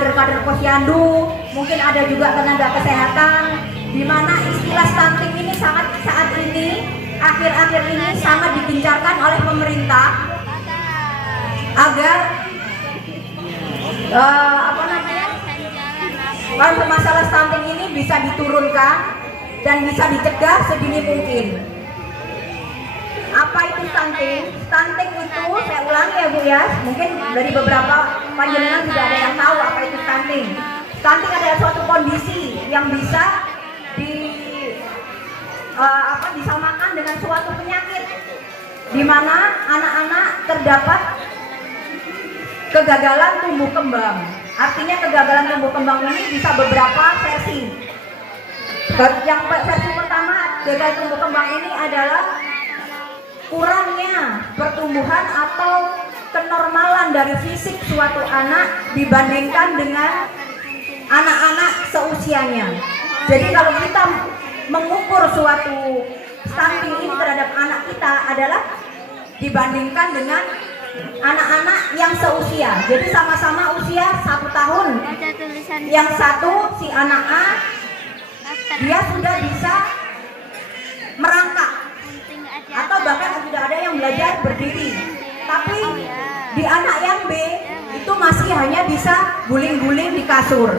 kader-kader posyandu, mungkin ada juga tenaga kesehatan, di mana istilah stunting ini saat ini akhir-akhir ini sangat digencarkan oleh pemerintah agar masalah stunting ini bisa diturunkan dan bisa dicegah sedini mungkin. Apa itu stunting? Stunting itu, saya ulangi ya Bu ya, mungkin dari beberapa panjenengan sudah ada yang tahu apa itu stunting. Stunting adalah suatu kondisi yang bisa disamakan dengan suatu penyakit di mana anak-anak terdapat kegagalan tumbuh kembang. Artinya kegagalan tumbuh kembang ini bisa beberapa versi. Yang versi pertama, gagal tumbuh kembang ini adalah kurangnya pertumbuhan atau kenormalan dari fisik suatu anak dibandingkan dengan anak-anak seusianya. Jadi kalau kita mengukur suatu stunting ini terhadap anak kita adalah dibandingkan dengan anak-anak yang seusia. Jadi sama-sama usia 1 tahun. Yang satu si anak A dia sudah bisa merangkak atau bahkan sudah ada yang belajar berdiri. Tapi di anak yang B itu masih hanya bisa guling-guling di kasur.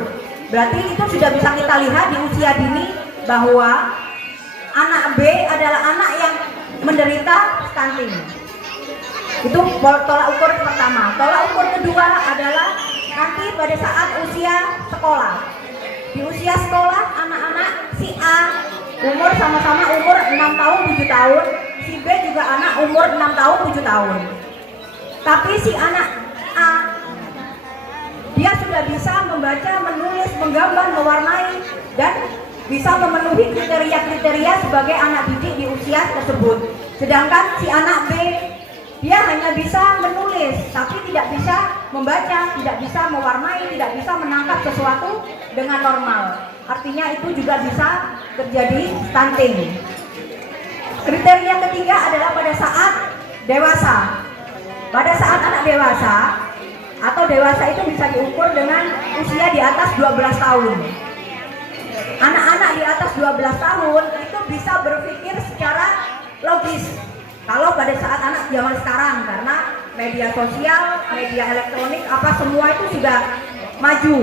Berarti itu sudah bisa kita lihat di usia dini bahwa anak B adalah anak yang menderita stunting. Itu tolak ukur pertama. Tolak ukur kedua adalah nanti pada saat usia sekolah. Di usia sekolah anak-anak si A umur sama-sama umur 6 tahun 7 tahun, si B juga anak umur 6 tahun 7 tahun. Tapi si anak A dia sudah bisa membaca, menulis, menggambar, mewarnai dan bisa memenuhi kriteria-kriteria sebagai anak didik di usia tersebut. Sedangkan si anak B dia hanya bisa menulis tapi tidak bisa membaca, tidak bisa mewarnai, tidak bisa menangkap sesuatu dengan normal. Artinya itu juga bisa terjadi stunting. Kriteria ketiga adalah pada saat dewasa. Pada saat anak dewasa atau dewasa itu bisa diukur dengan usia di atas 12 tahun. Anak-anak di atas 12 tahun itu bisa berpikir secara logis. Kalau pada saat anak zaman sekarang, karena media sosial, media elektronik, apa semua itu sudah maju.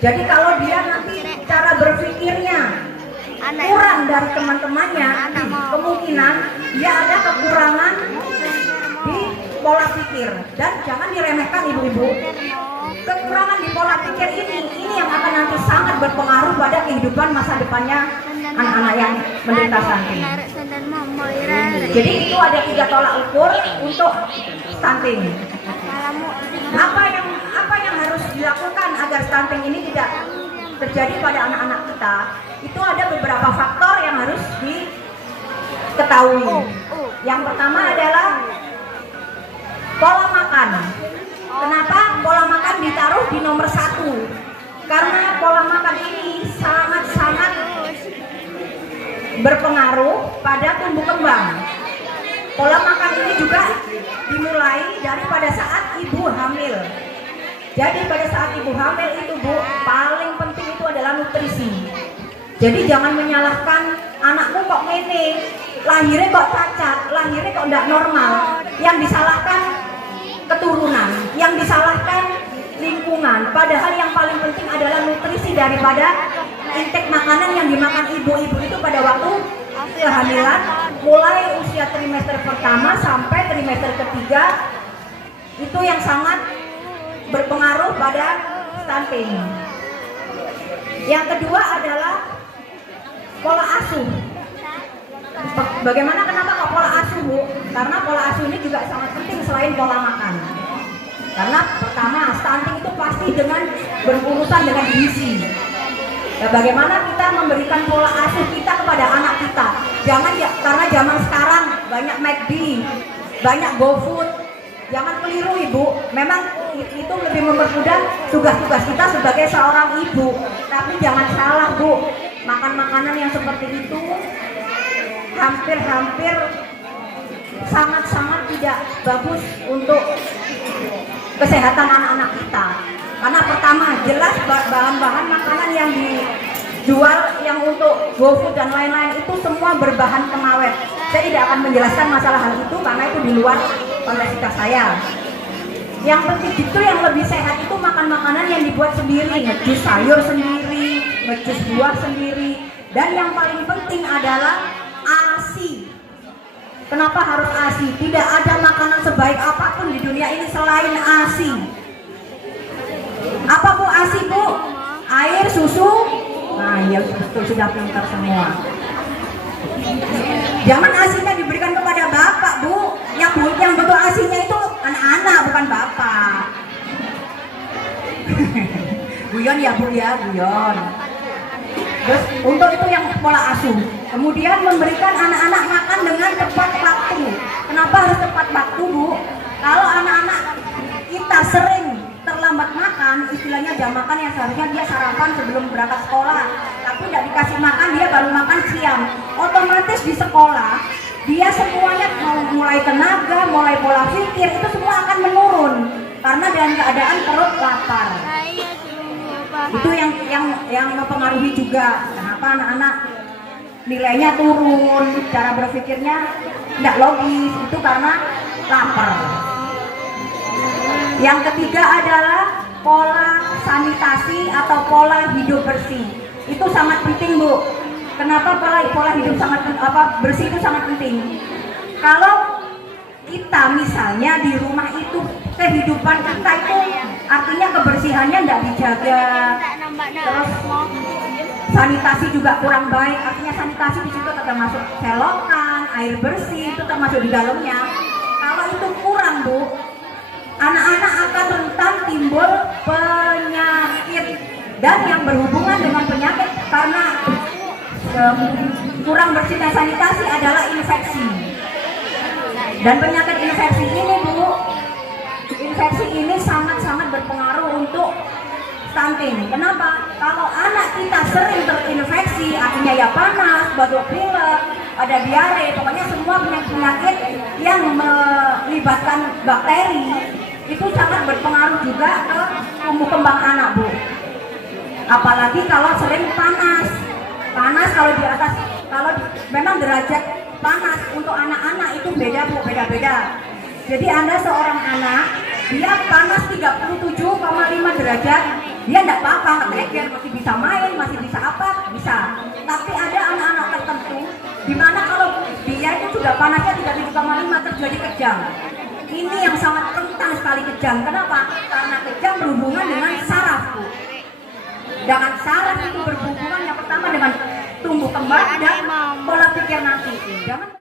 Jadi kalau dia nanti cara berpikirnya kurang dari teman-temannya, kemungkinan dia ada kekurangan di pola pikir. Dan jangan diremehkan ibu-ibu, kekurangan di pola pikir ini yang akan nanti sangat berpengaruh pada kehidupan masa depannya anak-anak yang menderita stunting. Jadi itu ada 3 tolak ukur untuk stunting. Apa yang harus dilakukan agar stunting ini tidak terjadi pada anak-anak kita? Itu ada beberapa faktor yang harus diketahui. Yang pertama adalah pola makan. Kenapa pola makan ditaruh di nomor 1? Karena pola makan ini sangat-sangat berpengaruh pada tumbuh kembang. Pola makan ini juga dimulai dari pada saat ibu hamil. Jadi pada saat ibu hamil itu Bu, paling penting itu adalah nutrisi. Jadi jangan menyalahkan anakmu kok ngene, lahirnya kok cacat, lahirnya kok enggak normal. Yang disalahkan keturunan, yang disalahkan lingkungan. Padahal yang paling penting adalah nutrisi daripada intake makanan yang dimakan ibu-ibu itu pada waktu kehamilan, mulai usia trimester pertama sampai trimester ketiga, itu yang sangat berpengaruh pada stunting. Yang kedua adalah pola asuh. Bagaimana kenapa kok pola asuh Bu? Karena pola asuh ini juga sangat penting selain pola makan. Karena pertama stunting itu pasti dengan berurusan dengan gizi. Ya, bagaimana kita memberikan pola asuh kita kepada anak kita? Jangan ya, karena zaman sekarang banyak McD, banyak GoFood. Jangan keliru Ibu. Memang itu lebih mempermudah tugas-tugas kita sebagai seorang ibu. Tapi jangan salah Bu. Makan makanan yang seperti itu hampir sangat-sangat tidak bagus untuk kesehatan anak-anak kita. Karena pertama, jelas bahan-bahan makanan yang dijual yang untuk GoFood dan lain-lain itu semua berbahan pengawet. Saya tidak akan menjelaskan masalah hal itu karena itu di luar kapasitas saya. Yang penting itu yang lebih sehat itu makan makanan yang dibuat sendiri, ngejus sayur sendiri, ngejus buah sendiri, dan yang paling penting adalah ASI. Kenapa harus ASI? Tidak ada makanan sebaik apapun di dunia ini selain ASI. Apa Bu ASI Bu? Air, susu. Nah ya betul, sudah pintar semua. Jangan ASInya diberikan kepada bapak Bu. Yang betul ASInya itu anak-anak bukan bapak. Guyon ya Bu ya, guyon. Terus untuk itu yang pola asuh. Kemudian memberikan anak-anak makan dengan tepat waktu. Kenapa harus tepat waktu Bu? Kalau anak-anak kita sering terlambat makan, istilahnya jam makan yang seharusnya dia sarapan sebelum berangkat sekolah, tapi tidak dikasih makan, dia baru makan siang. Otomatis di sekolah dia semuanya mulai tenaga, mulai pola pikir itu semua akan menurun karena dalam keadaan perut lapar. Itu yang mempengaruhi juga kenapa anak-anak nilainya turun, cara berpikirnya tidak logis, itu karena lapar. Yang ketiga adalah pola sanitasi atau pola hidup bersih. Itu sangat penting Bu. Kenapa pola hidup bersih itu sangat penting? Kalau kita misalnya di rumah itu kehidupan kita itu artinya kebersihannya tidak dijaga, terus sanitasi juga kurang baik, artinya sanitasi di situ termasuk selokan, air bersih itu termasuk di dalamnya. Kalau itu kurang Bu, anak-anak akan rentan timbul penyakit, dan yang berhubungan dengan penyakit karena kurang bersihnya sanitasi adalah infeksi. Dan penyakit infeksi ini Bu, infeksi ini sangat-sangat berpengaruh untuk stunting. Kenapa? Kalau anak kita sering terinfeksi, artinya ya panas, batuk pilek, ada diare, pokoknya semua penyakit yang melibatkan bakteri itu sangat berpengaruh juga ke tumbuh kembang anak Bu. Apalagi kalau sering panas kalau di atas, memang derajat panas untuk anak-anak itu beda Bu, beda-beda. Jadi Anda seorang anak, dia panas 37,5 derajat, dia tidak apa-apa, ngeker, masih bisa main, masih bisa apa, bisa. Tapi ada anak-anak tertentu, dimana kalau dia itu sudah panasnya 37,5 terjadi kejang. Ini yang sangat rentan sekali kejang. Kenapa? Karena kejang berhubungan dengan saraf Bu. Dengan saraf itu berhubungan yang pertama dengan tumbuh kembang dan pola pikir nanti. Jangan